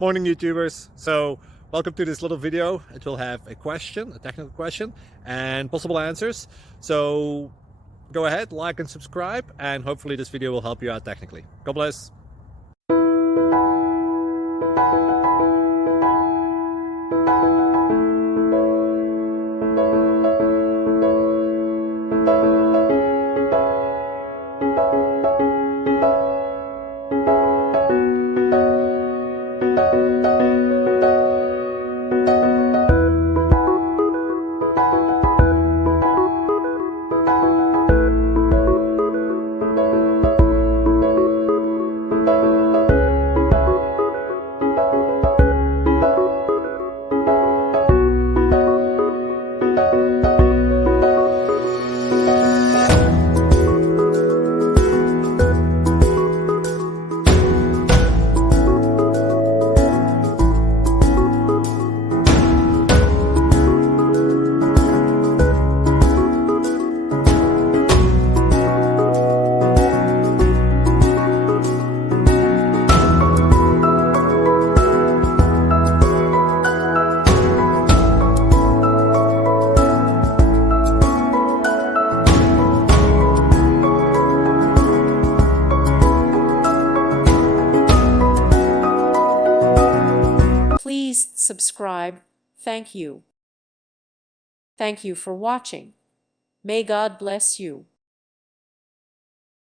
Morning YouTubers. So welcome to this little video. It will have a question, a technical question, and possible answers. So go ahead, like and subscribe, and hopefully this video will help you out technically. God bless. Please subscribe. Thank you. Thank you for watching. May God bless you.